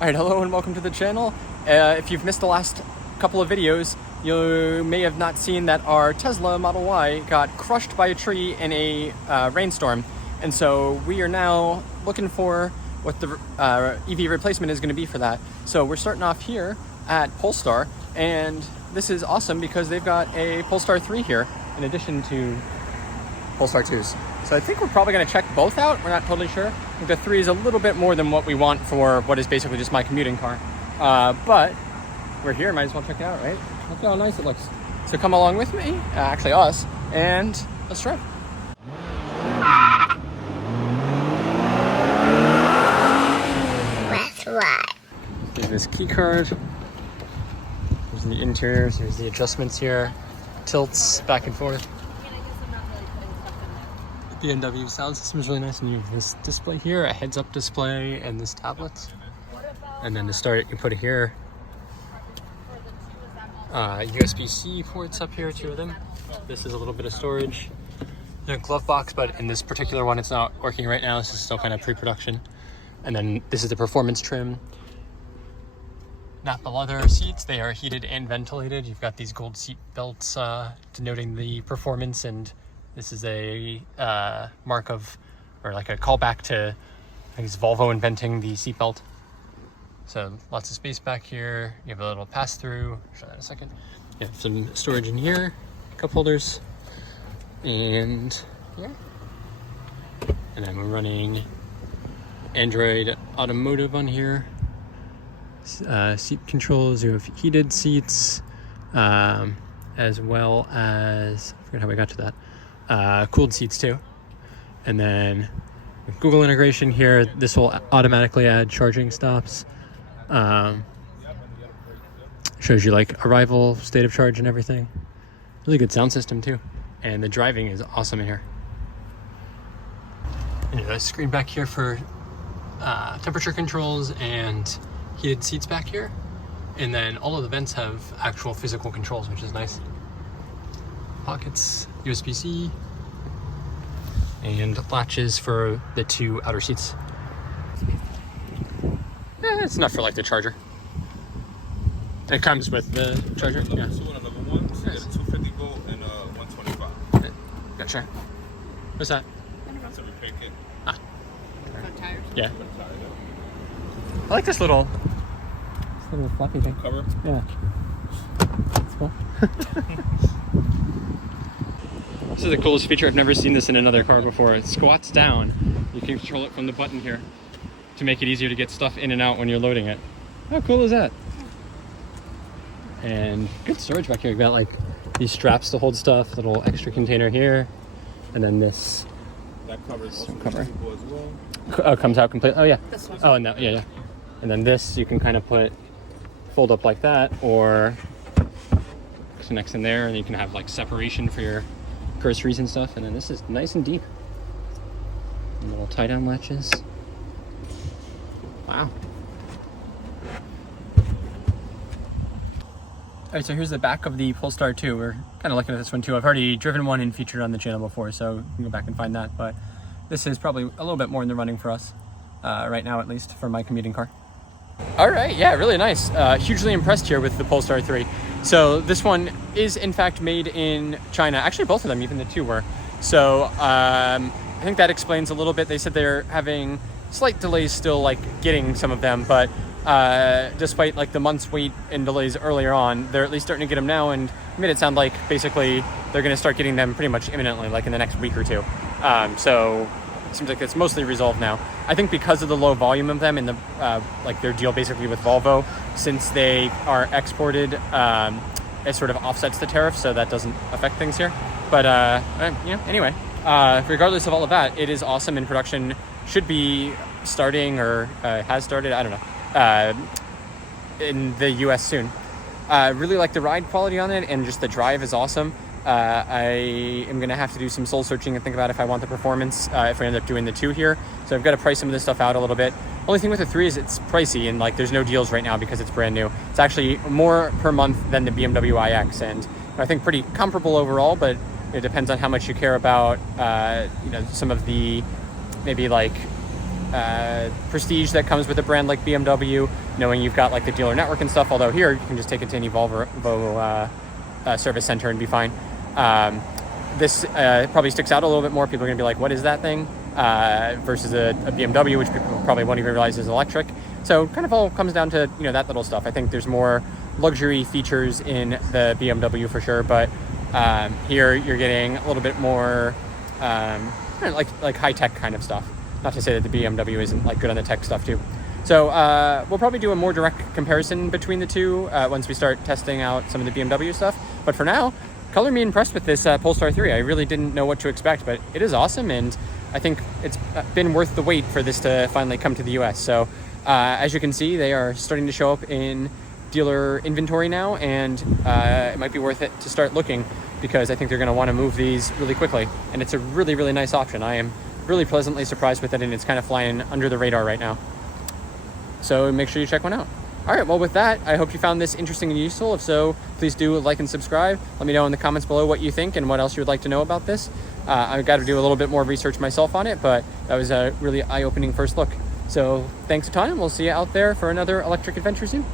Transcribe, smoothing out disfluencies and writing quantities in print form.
Alright, hello and welcome to the channel. If you've missed the last couple of videos, you may have not seen that our Tesla Model Y got crushed by a tree in a rainstorm. And so we are now looking for what the EV replacement is going to be for that. So we're starting off here at Polestar, and this is awesome because they've got a Polestar 3 here in addition to Polestar 2s. So I think we're probably going to check both out. We're not totally sure. I think the 3 is a little bit more than what we want for what is basically just my commuting car. But we're here, might as well check it out, right? Look how nice it looks. So come along with me, actually us, and let's drive. That's right. Here's this key card. Here's the interiors. Here's the adjustments here. Tilts back and forth. BMW sound system is really nice, and you have this display here, a heads-up display, and this tablet. And then to start it, you put it here. USB-C ports up here, 2 of them. This is a little bit of storage. The glove box, but in this particular one, it's not working right now. This is still kind of pre-production. And then this is the performance trim. Not the leather seats. They are heated and ventilated. You've got these gold seat belts denoting the performance, and this is a mark of, or like a callback to, I think it's Volvo inventing the seatbelt. So lots of space back here. You have a little pass-through. I'll show that in a second. You have some storage in here, cup holders, and yeah. And then we're running Android Automotive on here. Seat controls. You have heated seats, as well as, I forget how we got to that. Cooled seats too. And then with Google integration here, this will automatically add charging stops. Shows you like arrival, state of charge, and everything. Really good sound system too. And the driving is awesome in here. And a screen back here for temperature controls and heated seats back here. And then all of the vents have actual physical controls, which is nice. Pockets, USB-C, and latches for the 2 outer seats. It's enough for like the charger. It comes with the charger. Yeah. So one of number one, so you get a 250 volt and 125. Gotcha. What's that? That's a repair kit. Tires. Yeah. I like this little floppy thing. Cover. Yeah. That's cool. This is the coolest feature. I've never seen this in another car before. It squats down. You can control it from the button here to make it easier to get stuff in and out when you're loading it. How cool is that? And good storage back here. You've got like these straps to hold stuff, little extra container here, and then this. That covers also cover. as well. Oh, comes out complete. Oh yeah. This one. Oh, and that, yeah. And then this you can kind of fold up like that, or connects in there, and you can have like separation for your groceries and stuff. And then this is nice and deep. And little tie down latches. Wow. Alright, so here's the back of the Polestar 2. We're kind of looking at this one too. I've already driven one and featured on the channel before, so you can go back and find that. But this is probably a little bit more in the running for us, right now at least, for my commuting car. Alright, yeah, really nice. Hugely impressed here with the Polestar 3. So this one is in fact made in China. Actually, both of them, even the 2 were. So I think that explains a little bit. They said they're having slight delays still, like getting some of them, but despite like the months wait and delays earlier on, they're at least starting to get them now, and made it sound like basically they're going to start getting them pretty much imminently, like in the next week or 2. So it seems like it's mostly resolved now. I think because of the low volume of them and the like their deal basically with Volvo, since they are exported, it sort of offsets the tariff, so that doesn't affect things here. But anyway, regardless of all of that, it is awesome, and production should be starting, or has started, I don't know, in the US soon. Really like the ride quality on it, and just the drive is awesome. I am going to have to do some soul searching and think about if I want the performance, if we end up doing the 2 here. So I've got to price some of this stuff out a little bit. Only thing with the 3 is it's pricey, and like there's no deals right now because it's brand new. It's actually more per month than the BMW iX, and I think pretty comparable overall, but it depends on how much you care about, some of the maybe like prestige that comes with a brand like BMW, knowing you've got like the dealer network and stuff. Although here you can just take it to any Volvo service center and be fine. This probably sticks out a little bit more. People are gonna be like, what is that thing? Versus a BMW, which people probably won't even realize is electric. So kind of all comes down to, you know, that little stuff. I think there's more luxury features in the BMW for sure, but here you're getting a little bit more like high-tech kind of stuff. Not to say that the BMW isn't like good on the tech stuff too. So we'll probably do a more direct comparison between the two once we start testing out some of the BMW stuff. But for now, color me impressed with this Polestar 3. I really didn't know what to expect, but it is awesome, and I think it's been worth the wait for this to finally come to the US. So as you can see, they are starting to show up in dealer inventory now, and it might be worth it to start looking, because I think they're going to want to move these really quickly, and it's a really, really nice option. I am really pleasantly surprised with it, and it's kind of flying under the radar right now. So make sure you check one out. All right, well, with that, I hope you found this interesting and useful. If so, please do like and subscribe. Let me know in the comments below what you think and what else you would like to know about this. I've got to do a little bit more research myself on it, but that was a really eye-opening first look. So thanks a ton, and we'll see you out there for another electric adventure soon.